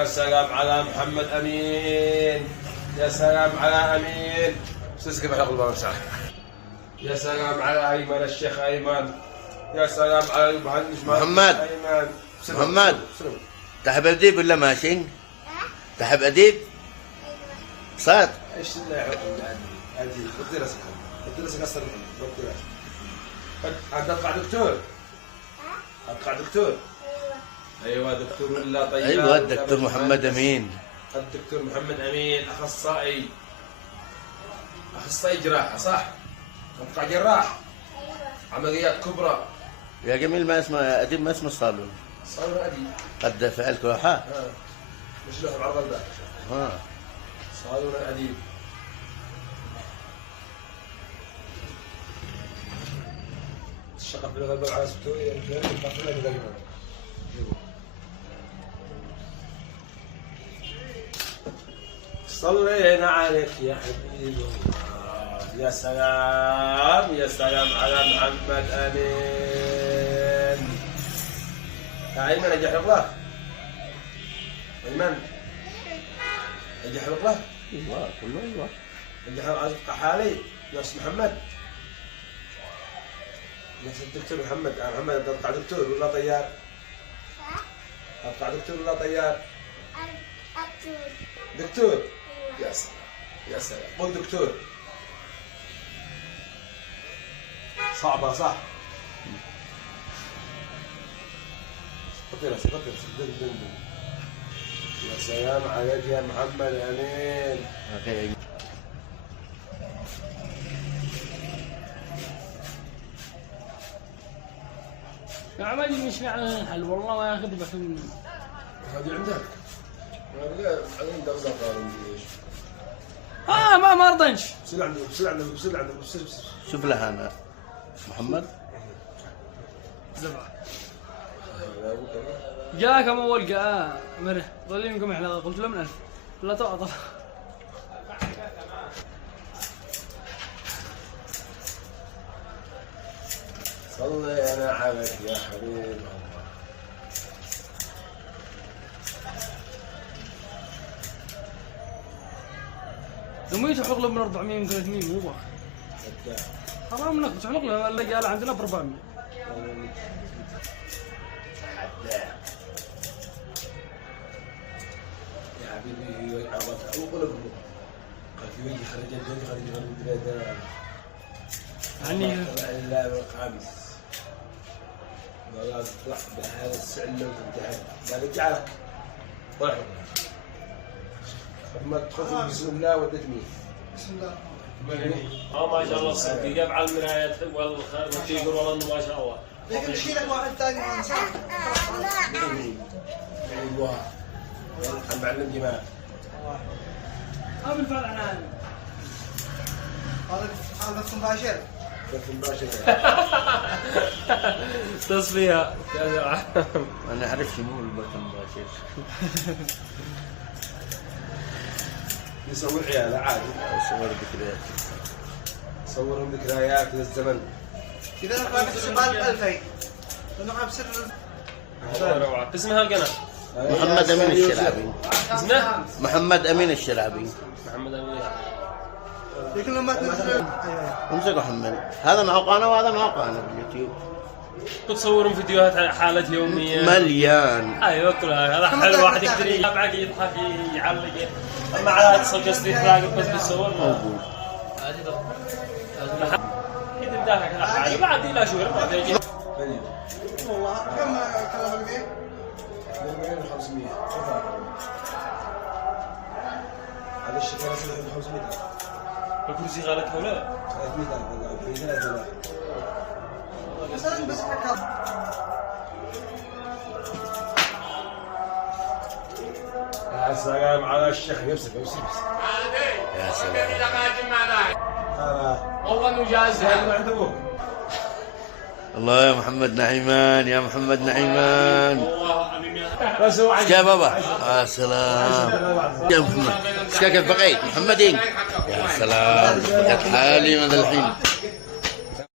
يا سلام على محمد امين. يا سلام على امين. كيف حلق الباب ساعه. يا سلام على ايمن الشيخ ايمن. يا سلام على المهندس محمد ايمن. محمد تحب اديب ولا ماشي؟ تحب اديب؟ صاد ايش اللي يحب اديب؟ بدي راسك بدي راسك اصلا بدي راسك. انت اتوقع دكتور؟ اتوقع دكتور؟ ايوه دكتور ولا طيار؟ ايوه الدكتور محمد امين. الدكتور محمد امين اخصائي جراحه صح؟ اتوقع جراح عمليات كبرى. يا جميل ما اسمه اديب ما اسمه الصالون. صالون اديب. قد فعلك ها؟ مش له بعرض الباب. صالون اديب. الشقه في الباب على سكوية صلينا عليك يا حبيب الله. يا سلام يا سلام على محمد امين. يا ايمن اجي احلق له. ايمن اجي احلق له. ايوه كله ايوه. اجي احلق حالي نفس محمد. نفس الدكتور محمد. محمد اتوقع دكتور ولا طيار؟ اتوقع دكتور ولا طيار؟ دكتور. يا سلام يا سلام. قول دكتور. صعبة صح؟ قطرس يا سلام عليك يا محمد امين. يا عمادي مش على الحل والله ما ياخذ بحل. هذه عندك؟ بعدين دغزة قالوا ايش؟ ما رضنش. بصير عندك شوف لها انا محمد زبعة جاكم اول مره ظل يمكم احنا قلت له من 1000 لا تعطى. صلي انا عليك يا حبيب الله. يومي تحلق له من 400 من 300 مو باخ. حرام انك تحلق له اللي قال عندنا ب 400. يا حبيبي عرفتها وقلب قال في وجهي خرج البلاد عني اللاعب الخامس. والله اطلع بهذا السعل لو تنتهي. قال اجعلك طلع ما تدخل بسم الله ودتني. بسم الله. ما شاء الله الصديق يفعل المرايات والتيجر والله انه ما شاء الله. لكن شيلك واحد ثاني ما نسى. ايوه المعلم جمال. بالفعل انا هذا مباشر. مباشر. تصفية يا جماعة. انا اعرف شنو البث المباشر. يصور عياله عادي. صور ذكريات. صورهم ذكريات للزمن. اذا انا بحسب 2000 لانه بسر. روعة. اسمها القناة. محمد امين الشلعبي. اسمه محمد امين الشلعبي. محمد امين. لكن لما تنزل امسكوا حمل. هذا معه قناه وهذا معه قناه باليوتيوب. تصورون فيديوهات حالة يومية. مليان. ايوه كلها هذا حلو واحد يقدر يتابعك يضحك يعلق. اما على اتصل قصدي تراقب بس بتصور موجود. اكيد مدافعك هذا بعد لا شهور بعد يجي. والله كم كلام البيت؟ 2,500. هذا الشيء كان 500. الكرسي غالته ولا؟ 300,000 مثلا بس حكى. يا سلام على الشيخ. يمسك يا سلام. والله مجازي. الله يا محمد نعيمان يا محمد نعيمان. يا بابا يا سلام يا محمد. كيف بقيت محمدين؟ يا سلام حالي من الحين.